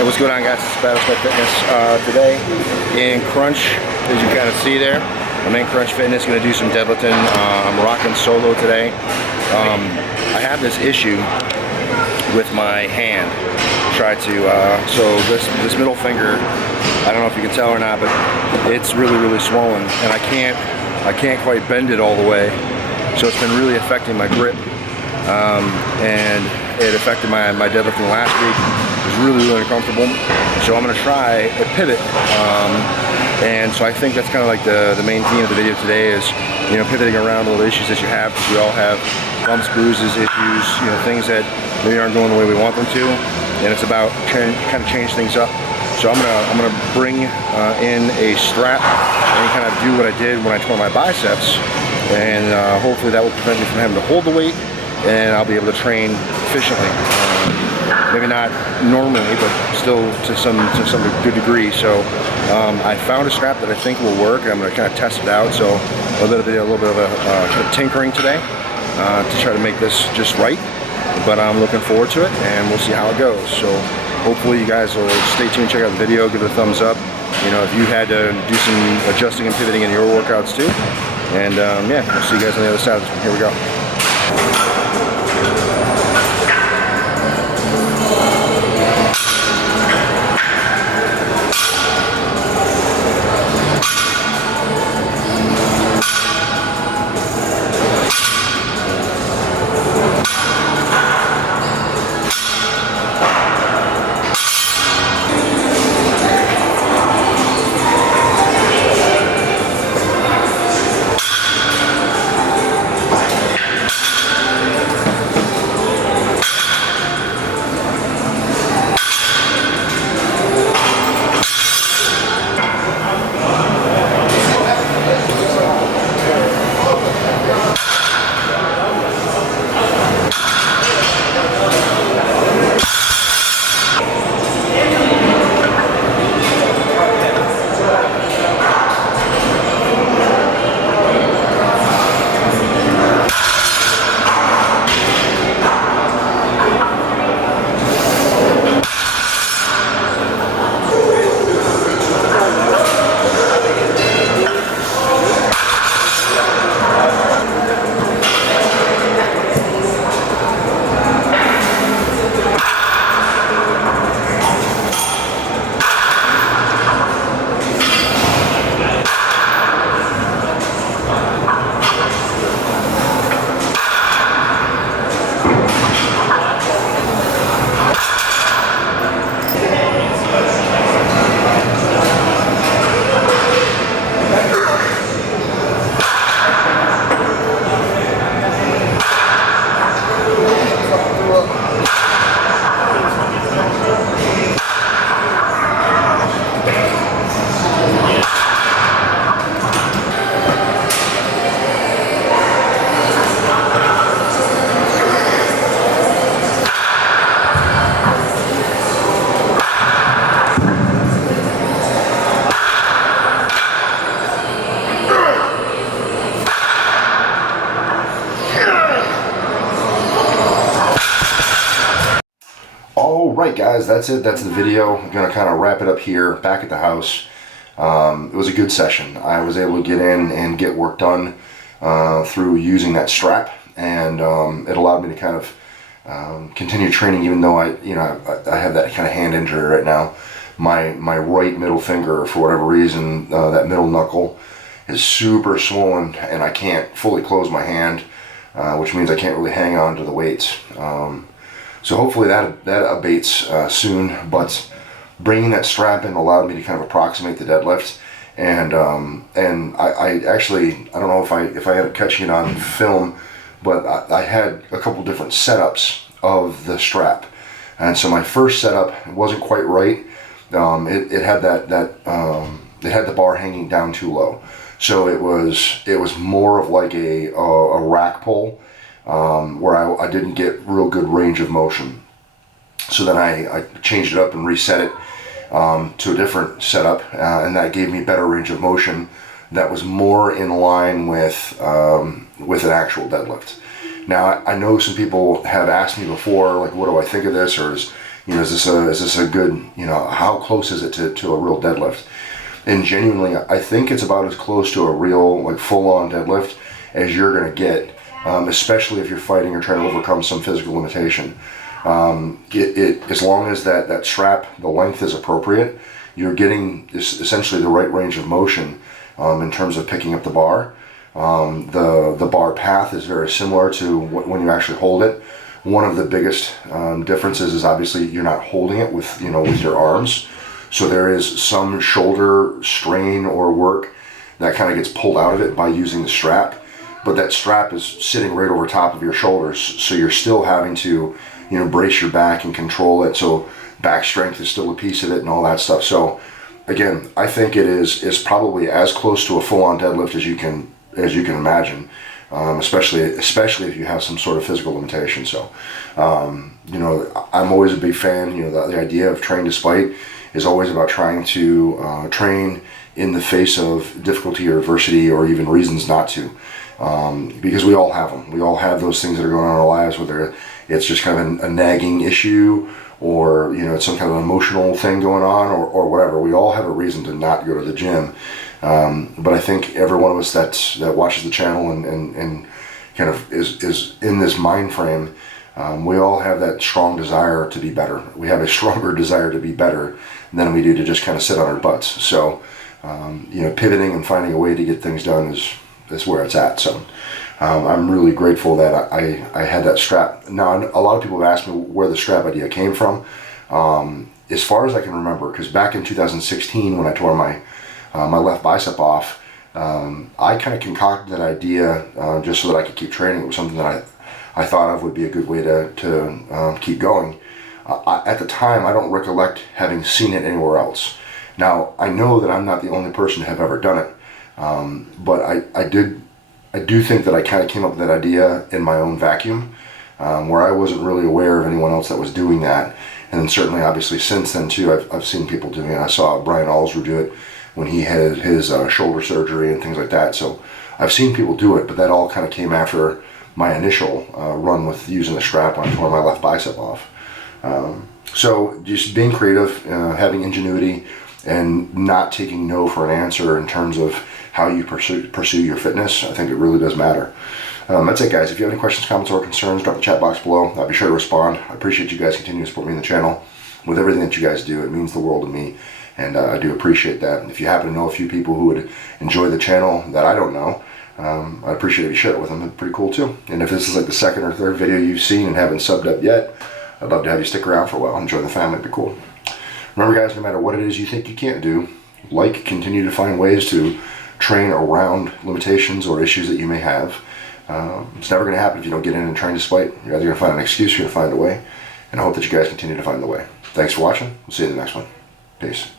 Hey, what's going on, guys? It's Battle Fitness today in crunch, as you kind of see there. I'm in crunch fitness, going to do some deadlifting. I'm rocking solo today. I have this issue with my hand. So this middle finger, I don't know if you can tell or not, but it's really swollen, and I can't quite bend it all the way. So it's been really affecting my grip, and it affected my deadlifting last week. It was really uncomfortable. So I'm going to try a pivot, and so I think that's kind of like the main theme of the video today is, you know, pivoting around all the issues that you have, because we all have bumps, bruises, issues, you know, things that maybe aren't going the way we want them to, and it's about kind of change things up. So I'm gonna bring in a strap and kind of do what I did when I tore my biceps, and hopefully that will prevent me from having to hold the weight, and I'll be able to train efficiently. Maybe not normally, but still to some good degree. So I found a strap that I think will work. I'm going to kind of test it out. So a little bit of a kind of tinkering today to try to make this just right. But I'm looking forward to it, and we'll see how it goes. So hopefully you guys will stay tuned, check out the video, give it a thumbs up. You know, if you had to do some adjusting and pivoting in your workouts too. And yeah, we'll see you guys on the other side of this one. Here we go. Alright guys, that's it. That's the video. I'm going to kind of wrap it up here, back at the house. It was a good session. I was able to get in and get work done through using that strap, and it allowed me to kind of continue training, even though I have that kind of hand injury right now. My right middle finger, for whatever reason, that middle knuckle is super swollen, and I can't fully close my hand, which means I can't really hang on to the weights. So hopefully that abates soon, but bringing that strap in allowed me to kind of approximate the deadlift, and I actually, I don't know if I had to catch it on film, but I had a couple different setups of the strap, and so my first setup wasn't quite right. It had it had the bar hanging down too low, so it was more of like a rack pull. Where I didn't get real good range of motion. So then I changed it up and reset it to a different setup, and that gave me better range of motion that was more in line with an actual deadlift. Now I know some people have asked me before, like, what do I think of this, or is is this a good, how close is it to a real deadlift? And genuinely, I think it's about as close to a real, like, full-on deadlift as you're going to get, especially if you're fighting or trying to overcome some physical limitation. As long as that strap, the length is appropriate, you're getting essentially the right range of motion in terms of picking up the bar. The bar path is very similar to when you actually hold it. One of the biggest differences is obviously you're not holding it with your arms, so there is some shoulder strain or work that kind of gets pulled out of it by using the strap. But that strap is sitting right over top of your shoulders, so you're still having to brace your back and control it. So back strength is still a piece of it and all that stuff. So again, I think it is probably as close to a full-on deadlift as you can imagine, especially if you have some sort of physical limitation. So I'm always a big fan. The idea of train despite is always about trying to train in the face of difficulty or adversity or even reasons not to, because we all have them. We all have those things that are going on in our lives, whether it's just kind of a nagging issue, or it's some kind of emotional thing going on, or whatever. We all have a reason to not go to the gym. But I think every one of us that watches the channel and kind of is in this mind frame, we all have that strong desire to be better. We have a stronger desire to be better than we do to just kind of sit on our butts. So pivoting and finding a way to get things done is where it's at. So I'm really grateful that I had that strap. Now, a lot of people have asked me where the strap idea came from. As far as I can remember, because back in 2016 when I tore my left bicep off, I kind of concocted that idea just so that I could keep training. It was something that I thought of would be a good way to keep going. At the time, I don't recollect having seen it anywhere else. Now, I know that I'm not the only person to have ever done it, but I do think that I kind of came up with that idea in my own vacuum, where I wasn't really aware of anyone else that was doing that. And then certainly, obviously, since then too, I've seen people doing it. I saw Brian Alsruhe do it when he had his shoulder surgery and things like that. So I've seen people do it, but that all kind of came after my initial run with using the strap when I tore my left bicep off. So just being creative, having ingenuity, and not taking no for an answer in terms of how you pursue your fitness, I think it really does matter. That's it, guys. If you have any questions, comments, or concerns, drop the chat box below. I'll be sure to respond. I appreciate you guys continuing to support me in the channel with everything that you guys do. It means the world to me, and I do appreciate that. And if you happen to know a few people who would enjoy the channel that I don't know, I'd appreciate if you share it with them. It's pretty cool too. And if this is like the second or third video you've seen and haven't subbed up yet, I'd love to have you stick around for a while. Enjoy the family. It'd be cool. Remember, guys, no matter what it is you think you can't do, continue to find ways to train around limitations or issues that you may have. It's never going to happen if you don't get in and train despite. You're either going to find an excuse or you're going to find a way. And I hope that you guys continue to find the way. Thanks for watching. We'll see you in the next one. Peace.